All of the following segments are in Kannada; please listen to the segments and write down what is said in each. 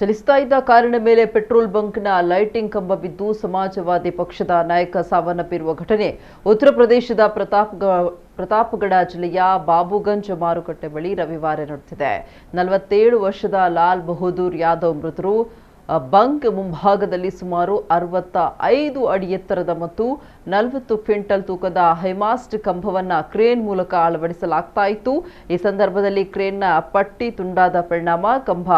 ಚಲಿಸ್ತಾ ಇದ್ದ ಕಾರಿನ ಮೇಲೆ ಪೆಟ್ರೋಲ್ ಬಂಕ್ನ ಲೈಟಿಂಗ್ ಕಂಬ ಬಿದ್ದು ಸಮಾಜವಾದಿ ಪಕ್ಷದ ನಾಯಕ ಸಾವನ್ನಪ್ಪಿರುವ ಘಟನೆ ಉತ್ತರ ಪ್ರದೇಶದ ಪ್ರತಾಪಗಢ ಜಿಲ್ಲೆಯ ಬಾಬುಗಂಜ್ ಮಾರುಕಟ್ಟೆ ಬಳಿ ರವಿವಾರ ನಡೆದಿದೆ. 47 ವರ್ಷದ ಲಾಲ್ ಬಹದ್ದೂರ್ ಯಾದವ್ ಮೃತರು. ಬಂಕ್ ಮುಂಭಾಗದಲ್ಲಿ ಸುಮಾರು 65 ಅಡಿ ಎತ್ತರದ ಮತ್ತು 40 ಕ್ವಿಂಟಲ್ ತೂಕದ ಹೈಮಾಸ್ಟ್ ಕಂಬವನ್ನ ಕ್ರೇನ್ ಮೂಲಕ ಅಳವಡಿಸಲಾಗ್ತಾ ಇತ್ತು. ಈ ಸಂದರ್ಭದಲ್ಲಿ ಕ್ರೇನ್ನ ಪಟ್ಟಿ ತುಂಡಾದ ಪರಿಣಾಮ ಕಂಬ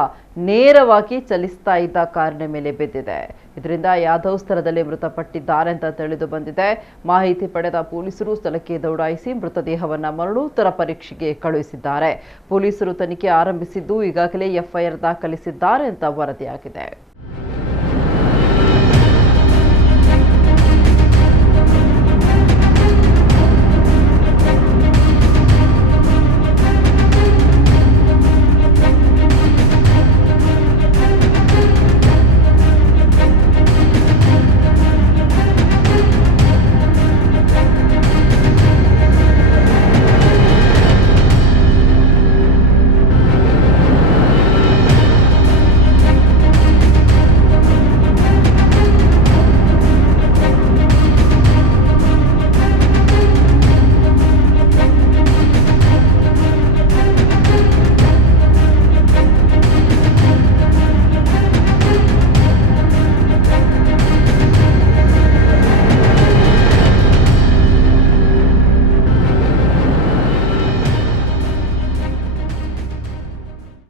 ನೇರವಾಗಿ ಚಲಿಸ್ತಾ ಇದ್ದ ಕಾರಿನ ಮೇಲೆ ಬಿದ್ದಿದೆ. ಇದರಿಂದ ಯಾದವ್ ಸ್ಥಳದಲ್ಲಿ ಮೃತಪಟ್ಟಿದ್ದಾರೆ ಅಂತ ತಿಳಿದು ಬಂದಿದೆ. ಮಾಹಿತಿ ಪಡೆದ ಪೊಲೀಸರು ಸ್ಥಳಕ್ಕೆ ದೌಡಾಯಿಸಿ ಮೃತದೇಹವನ್ನ ಮರಣೋತ್ತರ ಪರೀಕ್ಷೆಗೆ ಕಳುಹಿಸಿದ್ದಾರೆ. ಪೊಲೀಸರು ತನಿಖೆ ಆರಂಭಿಸಿದ್ದು ಈಗಾಗಲೇ ಎಫ್ಐಆರ್ ದಾಖಲಿಸಿದ್ದಾರೆ ಅಂತ ವರದಿಯಾಗಿದೆ.